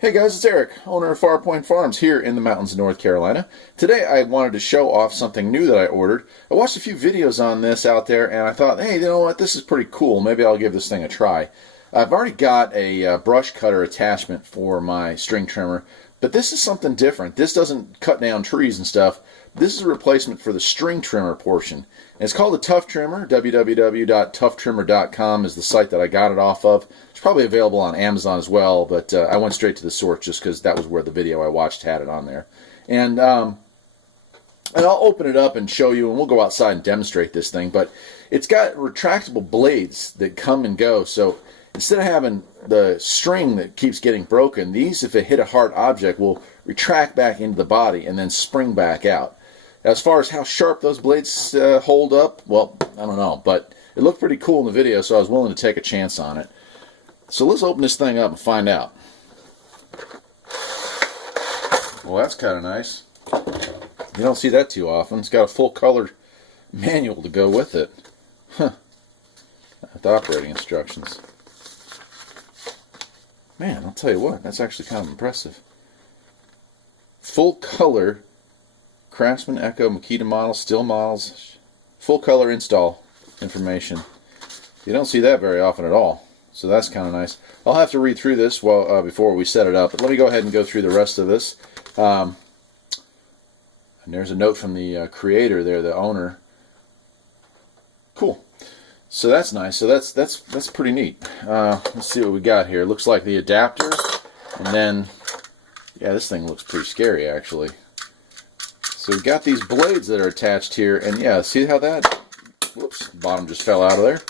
Hey guys, it's Eric, owner of Farpoint Farms here in the mountains of North Carolina. Today I wanted to show off something new that I ordered. I watched a few videos on this out there and I thought, hey, you know what, this is pretty cool. Maybe I'll give this thing a try. I've already got a brush cutter attachment for my string trimmer, but this is something different. This doesn't cut down trees and stuff. This is a replacement for the string trimmer portion. And it's called a Tough Trimmer. www.toughtrimmer.com is the site that I got it off of. It's probably available on Amazon as well, but I went straight to the source just because that was where the video I watched had it on there. And I'll open it up and show you, and we'll go outside and demonstrate this thing. But it's got retractable blades that come and go, so instead of having the string that keeps getting broken, these, if it hit a hard object, will retract back into the body and then spring back out. As far as how sharp those blades hold up, well, I don't know, but it looked pretty cool in the video, so I was willing to take a chance on it. So let's open this thing up and find out. Well, that's kind of nice. You don't see that too often. It's got a full color manual to go with it. Huh. With operating instructions. Man, I'll tell you what, that's actually kind of impressive. Full color Craftsman Echo Makita models, still models, full color install information. You don't see that very often at all, so that's kind of nice. I'll have to read through this before we set it up, but let me go ahead and go through the rest of this. And there's a note from the creator there, the owner. Cool. So that's nice. So that's pretty neat. Let's see what we got here. It looks like the adapters, and then yeah, this thing looks pretty scary actually. So we've got these blades that are attached here, and yeah, see how that, whoops, bottom just fell out of there.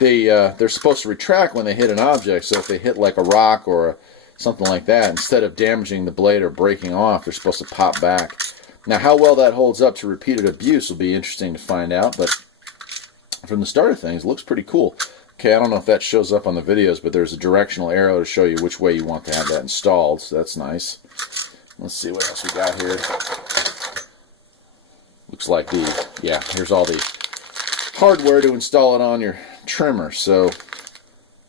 They're supposed to retract when they hit an object, so if they hit like a rock or something like that, instead of damaging the blade or breaking off, they're supposed to pop back. Now how well that holds up to repeated abuse will be interesting to find out, but from the start of things, it looks pretty cool. Okay, I don't know if that shows up on the videos, but there's a directional arrow to show you which way you want to have that installed, so that's nice. Let's see what else we got here. Looks like here's all the hardware to install it on your trimmer. So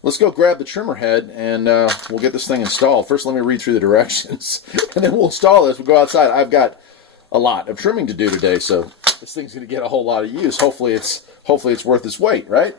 let's go grab the trimmer head and we'll get this thing installed. First, let me read through the directions, and then we'll install this. We'll go outside. I've got a lot of trimming to do today, so this thing's going to get a whole lot of use. Hopefully it's worth its weight, right?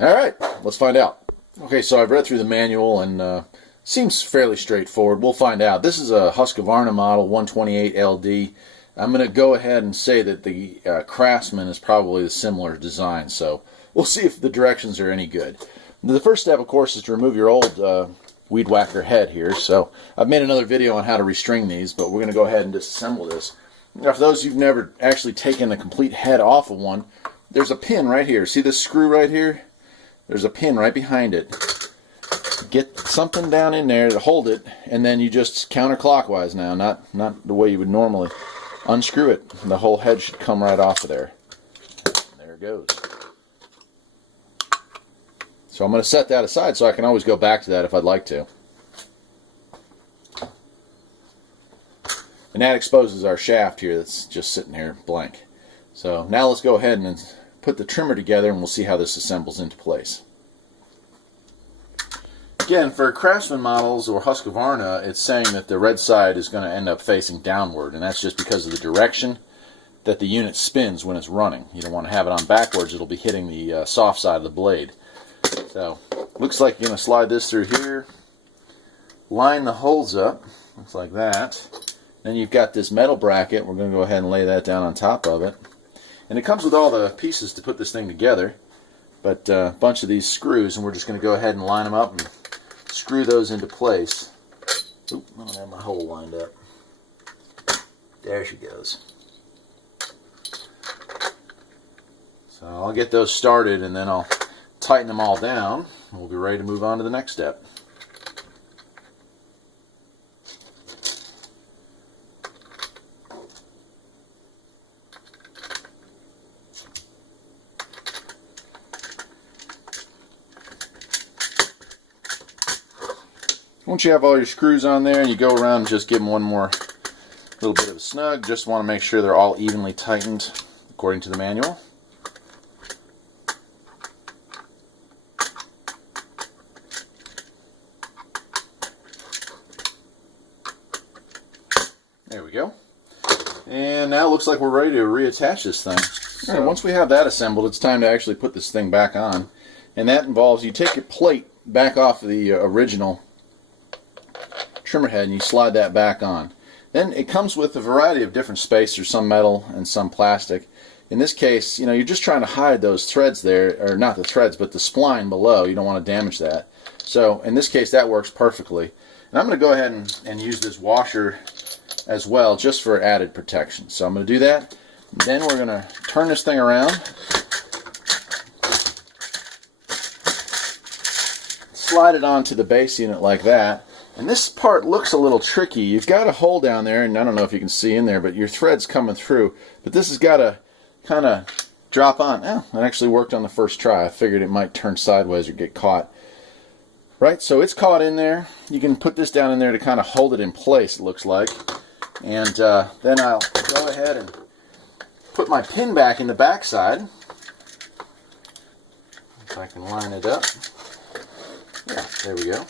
All right, let's find out. Okay, so I've read through the manual and seems fairly straightforward. We'll find out. This is a Husqvarna model 128 LD. I'm going to go ahead and say that the Craftsman is probably a similar design, so we'll see if the directions are any good. The first step, of course, is to remove your old weed whacker head here. So I've made another video on how to restring these, but we're going to go ahead and disassemble this. Now, for those who've never actually taken the complete head off of one, there's a pin right here. See this screw right here? There's a pin right behind it. Get something down in there to hold it, and then you just counterclockwise now, not the way you would normally. Unscrew it, and the whole head should come right off of there. There it goes. So I'm going to set that aside so I can always go back to that if I'd like to. And that exposes our shaft here that's just sitting here blank. So now let's go ahead and put the trimmer together and we'll see how this assembles into place. Again, for Craftsman models or Husqvarna, it's saying that the red side is going to end up facing downward, and that's just because of the direction that the unit spins when it's running. You don't want to have it on backwards, it'll be hitting the soft side of the blade. So, looks like you're going to slide this through here, line the holes up, looks like that. Then you've got this metal bracket, we're going to go ahead and lay that down on top of it. And it comes with all the pieces to put this thing together, but a bunch of these screws, and we're just going to go ahead and line them up and screw those into place. Oop, I don't have my hole lined up. There she goes. So I'll get those started and then I'll tighten them all down. We'll be ready to move on to the next step. Once you have all your screws on there, you go around and just give them one more little bit of a snug. Just want to make sure they're all evenly tightened according to the manual. we go. And now it looks like we're ready to reattach this thing. So, alright, once we have that assembled, it's time to actually put this thing back on. And that involves you take your plate back off the original trimmer head and you slide that back on. Then it comes with a variety of different spacers, some metal and some plastic. In this case, you know, you're just trying to hide those threads there, or not the threads, but the spline below. You don't want to damage that. So in this case, that works perfectly. And I'm going to go ahead and use this washer as well, just for added protection. So I'm going to do that. Then we're going to turn this thing around, slide it onto the base unit like that. And this part looks a little tricky. You've got a hole down there, and I don't know if you can see in there, but your thread's coming through. But this has got to kind of drop on. Oh, that actually worked on the first try. I figured it might turn sideways or get caught. Right, so it's caught in there. You can put this down in there to kind of hold it in place, it looks like. And then I'll go ahead and put my pin back in the back side. If I can line it up. Yeah, there we go.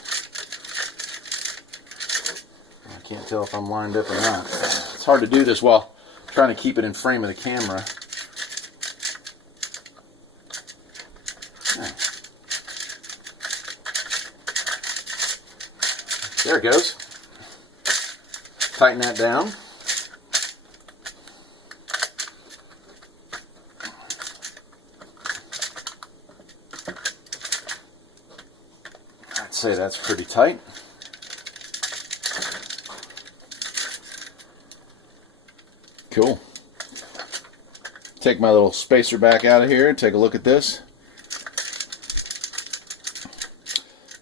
I can't tell if I'm lined up or not. It's hard to do this while trying to keep it in frame of the camera. There it goes. Tighten that down. I'd say that's pretty tight. Cool. Take my little spacer back out of here and take a look at this.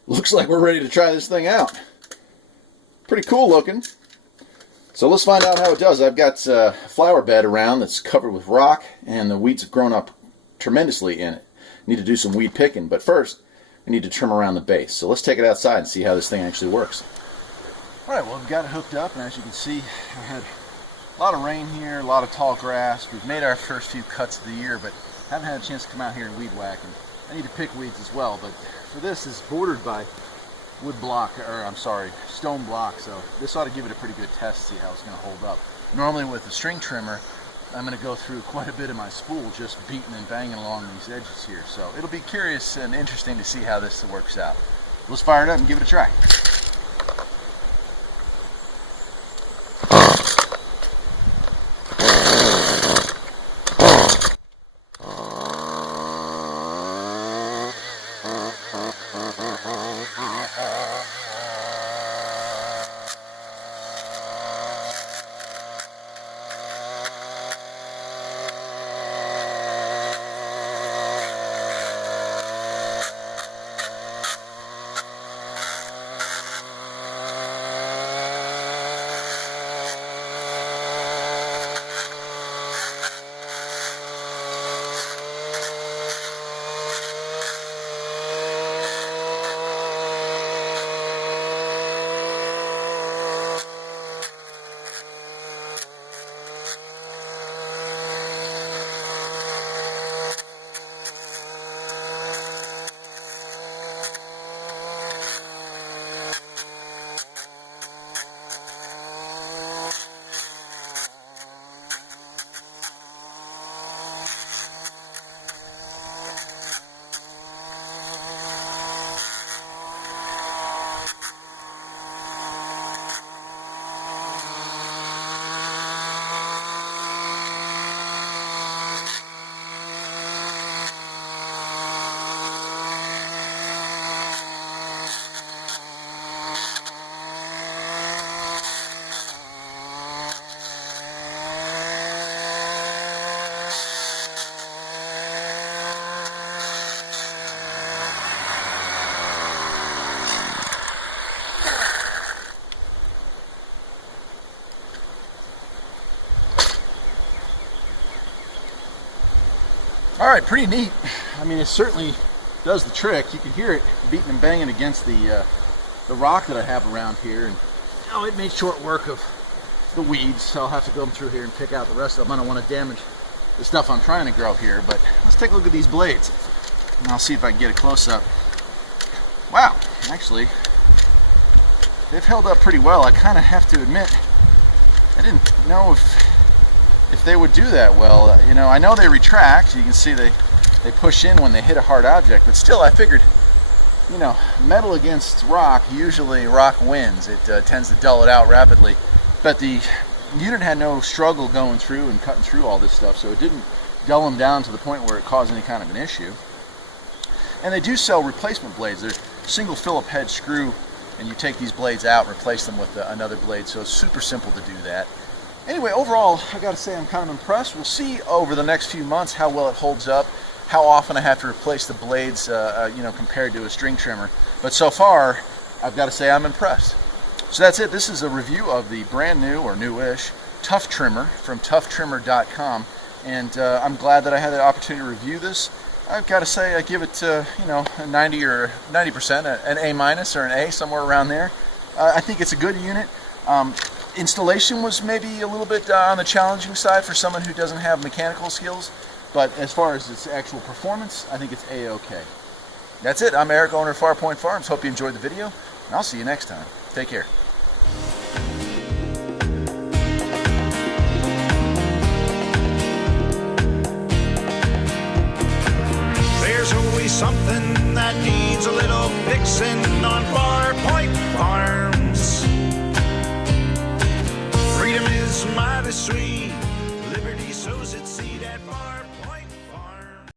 Looks like we're ready to try this thing out. Pretty cool looking. So let's find out how it does. I've got a flower bed around that's covered with rock, and the weeds have grown up tremendously in it. Need to do some weed picking, but first I need to trim around the base. So let's take it outside and see how this thing actually works. Alright, well, we've got it hooked up, and as you can see, I had a lot of rain here, a lot of tall grass. We've made our first few cuts of the year, but haven't had a chance to come out here and weed whack. And I need to pick weeds as well, but for this is bordered by stone block, so this ought to give it a pretty good test to see how it's going to hold up. Normally with a string trimmer, I'm going to go through quite a bit of my spool just beating and banging along these edges here, so it'll be curious and interesting to see how this works out. Let's fire it up and give it a try. Alright, pretty neat. I mean, it certainly does the trick. You can hear it beating and banging against the rock that I have around here. And it made short work of the weeds, so I'll have to go through here and pick out the rest of them. I don't want to damage the stuff I'm trying to grow here, but let's take a look at these blades. And I'll see if I can get a close-up. Wow, actually, they've held up pretty well. I kind of have to admit, I didn't know if they would do that well. You know, I know they retract. You can see they push in when they hit a hard object, but still I figured, you know, metal against rock, usually rock wins. It tends to dull it out rapidly. But the unit had no struggle going through and cutting through all this stuff, so it didn't dull them down to the point where it caused any kind of an issue. And they do sell replacement blades. They're single Phillip head screw, and you take these blades out and replace them with another blade, so it's super simple to do that. Anyway, overall, I gotta say I'm kind of impressed. We'll see over the next few months how well it holds up, how often I have to replace the blades, you know, compared to a string trimmer. But so far, I've got to say I'm impressed. So that's it. This is a review of the brand new, or newish, Tuff Trimmer from tufftrimmer.com, and I'm glad that I had the opportunity to review this. I've got to say I give it, you know, a 90 or 90%, an A minus or an A, somewhere around there. I think it's a good unit. Installation was maybe a little bit on the challenging side for someone who doesn't have mechanical skills, but as far as its actual performance, I think it's A-okay. That's it. I'm Eric, owner of Farpoint Farms. Hope you enjoyed the video, and I'll see you next time. Take care. There's always something that needs a little fixing on Farpoint Farms. Freedom is mighty sweet.